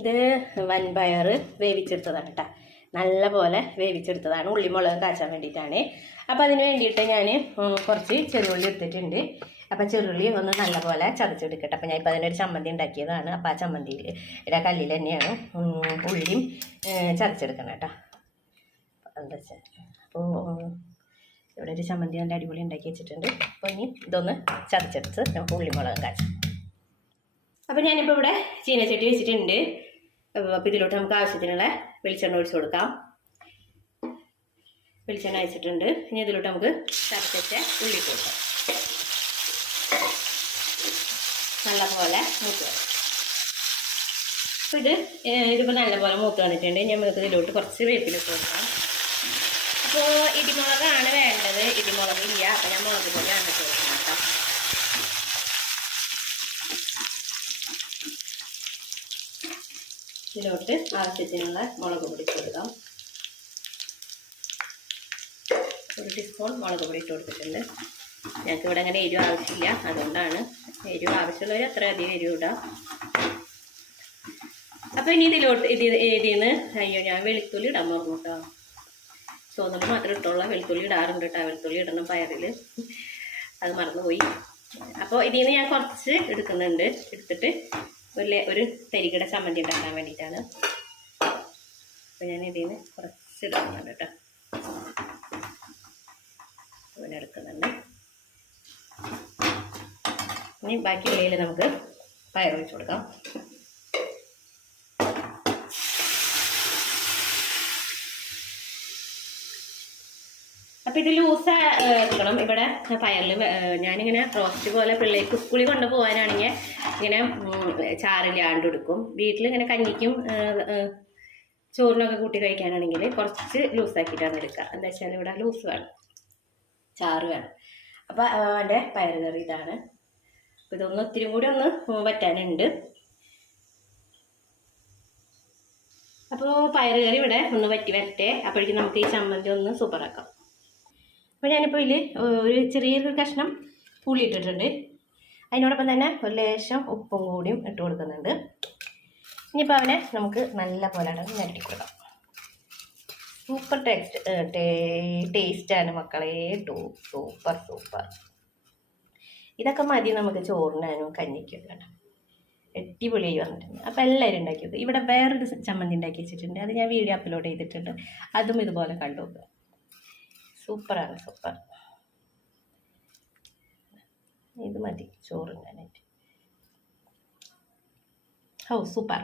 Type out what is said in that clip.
ഇത് വൻപയർ വേവിച്ചെടുത്തതാണ് കേട്ടോ നല്ല പോലെ വേവിച്ചെടുത്തതാണ്. ഉള്ളിമുളക് കാച്ചാൻ വേണ്ടിയിട്ടാണ്. അപ്പോൾ അതിന് വേണ്ടിയിട്ട് ഞാൻ കുറച്ച് ചെറുള്ളി എടുത്തിട്ടുണ്ട്. അപ്പം ചെറുള്ളി ഒന്ന് നല്ലപോലെ ചതച്ചെടുക്കട്ടെ. അപ്പം ഞാൻ ഇപ്പോൾ അതിനൊരു ചമ്മന്തി ഉണ്ടാക്കിയതാണ്. അപ്പോൾ ആ ചമ്മന്തിയിൽ ഇടാ കല്ലിൽ തന്നെയാണ് ഉള്ളിയും ചതച്ചെടുക്കണം കേട്ടോ എന്താ വെച്ചാൽ അപ്പോൾ ഇവിടെ ഒരു ചമ്മന്തി നല്ല അടിപൊളി ഉണ്ടാക്കി വെച്ചിട്ടുണ്ട്. അപ്പോൾ ഇനി ഇതൊന്ന് ചതച്ചെടുത്ത് നമുക്ക് ഉള്ളിമുളകും കാച്ചാം. അപ്പോൾ ഞാനിപ്പോൾ ഇവിടെ ചീനച്ചട്ടി വെച്ചിട്ടുണ്ട്. അപ്പോൾ ഇതിലോട്ട് നമുക്ക് ആവശ്യത്തിനുള്ള വെളിച്ചെണ്ണ ഒഴിച്ചു കൊടുക്കാം. വെളിച്ചെണ്ണ അയച്ചിട്ടുണ്ട്. ഇനി ഇതിലോട്ട് നമുക്ക് ചർച്ചയ്ക്ക് ഉള്ളി കൊടുക്കാം. നല്ലപോലെ മൂത്ത് അപ്പോൾ ഇത് ഇതിപ്പോൾ നല്ലപോലെ മൂത്ത് വന്നിട്ടുണ്ട്. ഇനി നമുക്ക് ഇതിലോട്ട് കുറച്ച് വേപ്പിലിട്ട് കൊടുക്കാം. അപ്പോൾ ഇടിമുളകാണ് വേണ്ടത്. ഇടിമുളക് ഇല്ല അപ്പോൾ ഞാൻ മുളക് പൊടിയാണ് കൊടുക്കുന്നത് കേട്ടോ ഇതിലോട്ട് ആവശ്യത്തിനുള്ള മുളക് പൊടി കൊടുക്കാം. ഒരു ടീസ്പൂൺ മുളക് പൊടി ഇട്ട് കൊടുത്തിട്ടുണ്ട്. ഞങ്ങൾക്ക് ഇവിടെ അങ്ങനെ എരിവ് ആവശ്യമില്ല. അതുകൊണ്ടാണ് എരിവ് ആവശ്യമുള്ളവർ അത്ര അധികം എരിവ് ഇടാം. അപ്പോൾ ഇനി ഇതിലോട്ട് ഇത് ഇതിൽ അയ്യോ ഞാൻ വെളുത്തുള്ളി ഇടാൻ മറന്നു കേട്ടോ. മാത്രം ഇട്ടുള്ള. വെളുത്തുള്ളി ഇടാറുണ്ട് കേട്ടോ. വെളുത്തുള്ളി ഇടണം പയറിൽ അത് മറന്നുപോയി. അപ്പോൾ ഇതിൽ നിന്ന് ഞാൻ കുറച്ച് എടുക്കുന്നുണ്ട്. എടുത്തിട്ട് ഒരു ഒരു തരികട ചമ്മന്തി ഉണ്ടാക്കാൻ വേണ്ടിയിട്ടാണ്. അപ്പോൾ ഞാൻ ഇതിൽ നിന്ന് കുറച്ച് ഇടുന്നുണ്ട് കേട്ടോ അങ്ങനെ എടുക്കുന്നുണ്ട്. ഇനി ബാക്കി ഉള്ളിൽ നമുക്ക് പയർ വെച്ച് കൊടുക്കാം. അപ്പം ഇത് ലൂസ് എടുക്കണം. ഇവിടെ പയറിൽ ഞാനിങ്ങനെ റോസ്റ്റ് പോലെ പിള്ളേർക്ക് സ്കൂളിൽ കൊണ്ട് പോകാനാണെങ്കിൽ ഇങ്ങനെ ചാറില്ലാണ്ട് എടുക്കും. വീട്ടിൽ ഇങ്ങനെ കഞ്ഞിക്കും ചോറിനൊക്കെ കൂട്ടി കഴിക്കാനാണെങ്കിൽ കുറച്ച് ലൂസാക്കിയിട്ടാണ് എടുക്കുക എന്താ വെച്ചാൽ ഇവിടെ ലൂസ് വേണം. ചാറ് വേണം. അപ്പോൾ അവന്റെ പയർ കറി ഇതാണ്. അപ്പോൾ ഇതൊന്ന് ഒത്തിരി കൂടി ഒന്ന് വറ്റാനുണ്ട്. അപ്പോൾ പയർ കറി ഇവിടെ ഒന്ന് വറ്റി വരട്ടെ. അപ്പോഴേക്കും നമുക്ക് ഈ ചമ്മന്തി ഒന്ന് സൂപ്പറാക്കാം അപ്പോൾ ഞാനിപ്പോൾ ഇതിൽ ഒരു ചെറിയൊരു കഷ്ണം പുളി ഇട്ടിട്ടുണ്ട്. അതിനോടൊപ്പം തന്നെ ഒരു ലേശം ഉപ്പും കൂടിയും ഇട്ട് കൊടുക്കുന്നുണ്ട്. ഇനിയിപ്പോൾ അവനെ നമുക്ക് നല്ല പോലെ ഞരട്ടി കൊടുക്കാം. സൂപ്പർ ടേസ്റ്റ് ടേസ്റ്റാണ് മക്കളെ. ടൂ സൂപ്പർ സൂപ്പർ ഇതൊക്കെ മതി നമുക്ക് ചോറിനാനും കഞ്ഞിക്കും കേട്ടോ. അടിപൊളിയായി വന്നിട്ടുണ്ട്. അപ്പോൾ എല്ലാവരും ഉണ്ടാക്കിയത്. ഇവിടെ വേറൊരു ചമ്മന്തി ഉണ്ടാക്കി വെച്ചിട്ടുണ്ട്. അത് ഞാൻ വീഡിയോ അപ്ലോഡ് ചെയ്തിട്ടുണ്ട്. അതും ഇതുപോലെ കണ്ടു നോക്കുക സൂപ്പറാണ് സൂപ്പർ ഇത് മതി. ചോറ് ഞാനായിട്ട്. Oh super.